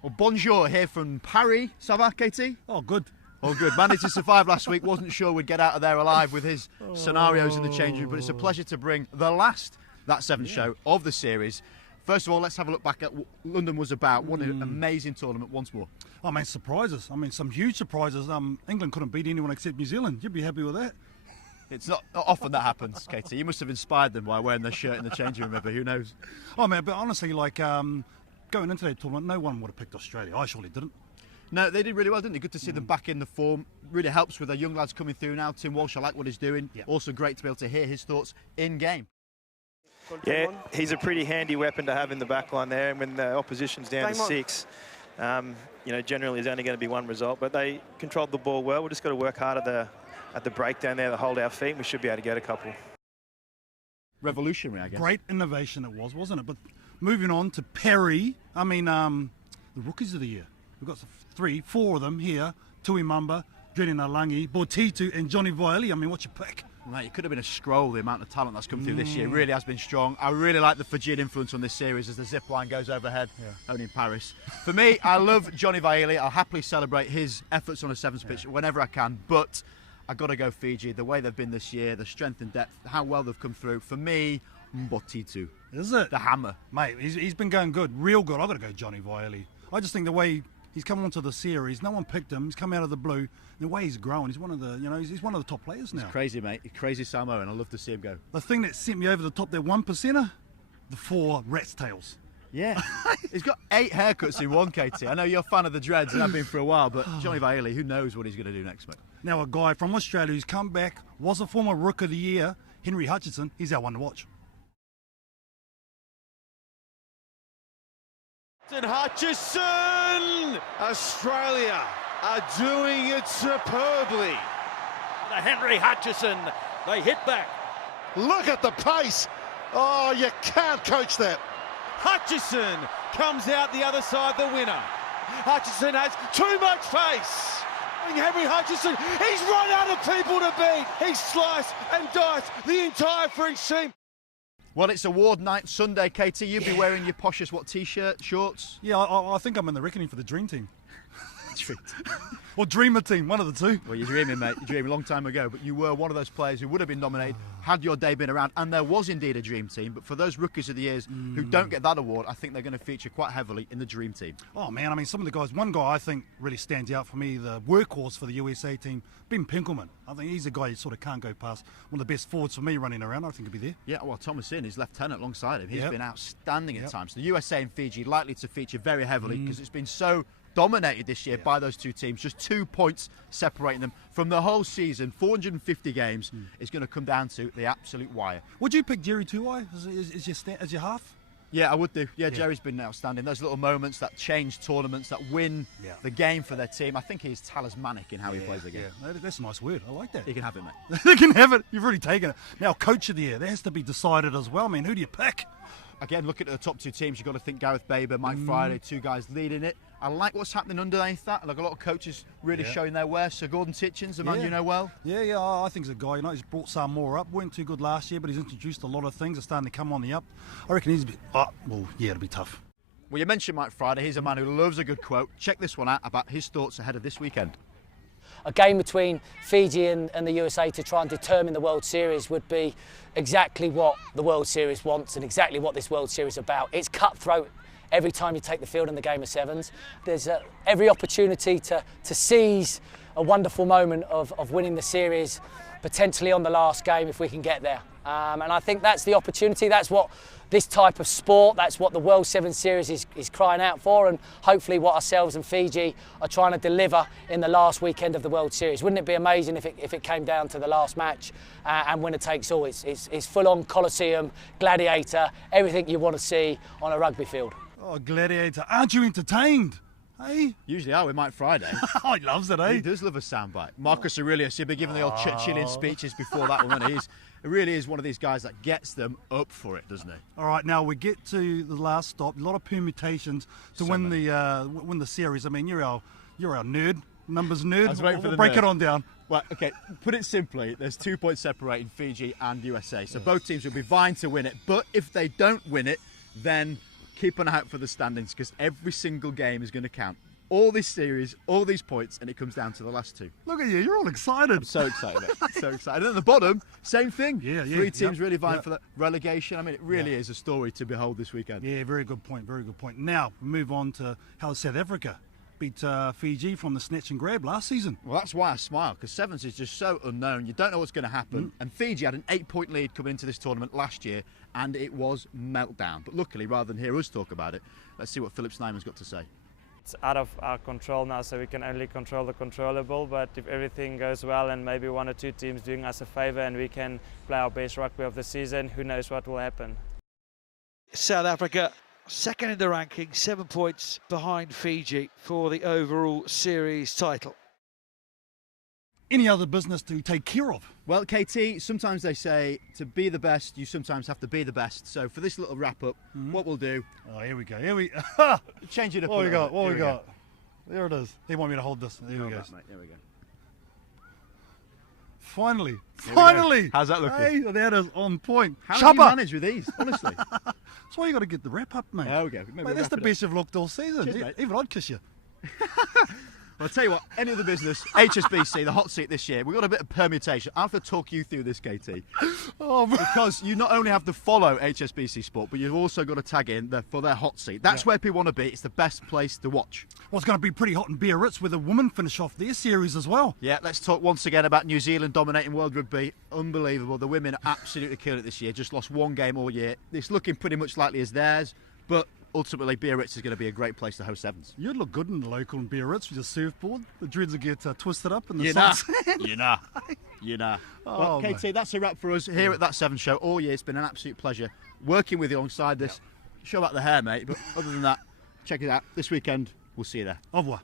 Well, bonjour here from Paris. Ça va, Katie? Oh, good. Oh, good. Managed to survive last week. Wasn't sure we'd get out of there alive with his scenarios in the change room, but it's a pleasure to bring the last That Seventh show of the series. First of all, let's have a look back at what London was about. What an amazing tournament once more. I mean, surprises. I mean, some huge surprises. England couldn't beat anyone except New Zealand. You'd be happy with that. It's not often that happens, Katie. You must have inspired them by wearing their shirt in the changing room, maybe. Who knows? Oh, man, but honestly, like, going into that tournament, no one would have picked Australia. I surely didn't. No, they did really well, didn't they? Good to see them back in the form. Really helps with their young lads coming through now. Tim Walsh, I like what he's doing. Yep. Also great to be able to hear his thoughts in game. Yeah, he's a pretty handy weapon to have in the back line there. And when the opposition's down to 6, you know, generally there's only going to be one result. But they controlled the ball well. We've just got to work hard at the breakdown there to hold our feet. We should be able to get a couple. Revolutionary, I guess. Great innovation it was, wasn't it? But moving on to Perry, I mean, the rookies of the year. We've got 4 of them here. Tui Mamba, Dreddy Nalangi, Bortitu and Johnny Vialli. I mean, what's your pick? Mate, it could have been a scroll, the amount of talent that's come through this year. It really has been strong. I really like the Fijian influence on this series as the zip line goes overhead, only in Paris. For me, I love Johnny Vialli. I'll happily celebrate his efforts on a sevens pitch whenever I can, but I've got to go Fiji. The way they've been this year, the strength and depth, how well they've come through. For me, Bortitu. Is it? The hammer. Mate, he's been going good, real good. I've got to go Johnny Vialli. I just think the way he's come onto the series, no one picked him. He's come out of the blue. The way he's grown, he's one of the, you know, he's one of the top players now. He's crazy, mate. He's crazy Samoan. I love to see him go. The thing that sent me over the top, that 1%er, the 4 rat's tails. Yeah. He's got 8 haircuts in one, Katie. I know you're a fan of the dreads, and I've been for a while, but Johnny Vialli, who knows what he's going to do next, mate? Now, a guy from Australia who's come back, was a former Rook of the Year, Henry Hutchinson, he's our one to watch. Hutchison! Australia are doing it superbly. Henry Hutchison, they hit back. Look at the pace. Oh, you can't coach that. Hutchison comes out the other side the winner. Hutchison has too much pace. Henry Hutchison, he's run out of people to beat. He's sliced and diced the entire French team. Well, it's award night Sunday, Katie. You'll be wearing your poshest, T-shirt, shorts? Yeah, I think I'm in the reckoning for the Dream Team. Or Dreamer Team, one of the two. Well, you're dreaming, mate. You're dreaming a long time ago, but you were one of those players who would have been nominated had your day been around, and there was indeed a Dream Team. But for those rookies of the years who don't get that award, I think they're going to feature quite heavily in the Dream Team. Oh, man, I mean, some of the guys, one guy I think really stands out for me, the workhorse for the USA team, Ben Pinkelman. I think he's a guy you sort of can't go past. One of the best forwards for me running around. I think he'll be there. Yeah, well, Thomas In, his lieutenant alongside him, he's been outstanding at times. The USA and Fiji likely to feature very heavily because it's been so dominated this year by those two teams. Just 2 points separating them from the whole season. 450 games is going to come down to the absolute wire. Would you pick Jerry Tuai as your half? Yeah, I would do. Yeah, Jerry's been outstanding. Those little moments that change tournaments, that win the game for their team. I think he's talismanic in how he plays the game. Yeah, that's a nice word. I like that. You can have it, mate. You can have it. You've really taken it. Now, Coach of the Year, that has to be decided as well. I mean, who do you pick? Again, looking at the top 2 teams, you've got to think Gareth Baber, Mike Friday, 2 guys leading it. I like what's happening underneath that. Like a lot of coaches really showing their wares. Sir Gordon Titchens, a man you know well. Yeah, I think he's a guy. You know, he's brought some more up. Weren't too good last year, but he's introduced a lot of things. Are starting to come on the up. I reckon he's it'll be tough. Well, you mentioned Mike Friday. He's a man who loves a good quote. Check this one out about his thoughts ahead of this weekend. A game between Fiji and the USA to try and determine the World Series would be exactly what the World Series wants and exactly what this World Series is about. It's cutthroat every time you take the field in the game of sevens. There's every opportunity to seize a wonderful moment of winning the series, potentially on the last game if we can get there. And I think that's the opportunity. That's what this type of sport, that's what the World Seven Series is crying out for, and hopefully what ourselves and Fiji are trying to deliver in the last weekend of the World Series. Wouldn't it be amazing if it came down to the last match and winner takes all? It's full-on Coliseum, gladiator, everything you want to see on a rugby field. Oh, gladiator, aren't you entertained? Hey? Usually are with Mike Friday. Oh, he loves it, eh? He does love a soundbite. Marcus Aurelius, he'll be giving the old Churchillian speeches before that one. It really is one of these guys that gets them up for it, doesn't he? All right, now we get to the last stop. A lot of permutations to win the series. I mean, you're our nerd, numbers nerd. I was waiting for the break nerd. it on down. Well, okay, put it simply, there's 2 points separating Fiji and USA. So both teams will be vying to win it. But if they don't win it, then keep an eye out for the standings because every single game is going to count. All this series, all these points, and it comes down to the last two. Look at you, you're all excited. I'm so excited, mate. So excited. And at the bottom, same thing. Yeah. Three teams really vying for that relegation. I mean, it really is a story to behold this weekend. Yeah, very good point, very good point. Now, we move on to how South Africa beat Fiji from the snatch and grab last season. Well, that's why I smile, because Sevens is just so unknown. You don't know what's going to happen. And Fiji had an 8-point lead coming into this tournament last year, and it was meltdown. But luckily, rather than hear us talk about it, let's see what Philip Snyman's got to say. It's out of our control now, so we can only control the controllable, but if everything goes well and maybe one or two teams doing us a favour and we can play our best rugby of the season, who knows what will happen. South Africa second in the ranking, 7 points behind Fiji for the overall series title. Any other business to take care of? Well, KT, sometimes they say to be the best, you sometimes have to be the best. So for this little wrap-up, what we'll do... Oh, here we go. Change it up. What we got? What we got? There it is. They want me to hold this. There we go. Mate. There we go. Finally. How's that looking? Hey, that is on point. How do you manage with these, honestly? That's why you got to get the wrap up, mate. There we go. Mate, that's the best you've looked all season. Cheers, mate. Even I'd kiss you. Well, I'll tell you what, any other business, HSBC, the hot seat this year, we've got a bit of permutation. I have to talk you through this, KT. Because you not only have to follow HSBC Sport, but you've also got to tag in for their hot seat. That's where people want to be. It's the best place to watch. Well, it's going to be pretty hot in Biarritz where the women finish off their series as well. Yeah, let's talk once again about New Zealand dominating World Rugby. Unbelievable. The women are absolutely killing it this year. Just lost one game all year. It's looking pretty much likely as theirs, but ultimately, Biarritz is going to be a great place to host Sevens. You'd look good in the local in Biarritz with your surfboard. The dreads will get twisted up in the You know. Oh, well, KT, that's a wrap for us here at That Seven Show. All year, it's been an absolute pleasure working with you alongside this. Show about the hair, mate. But other than that, check it out. This weekend, we'll see you there. Au revoir.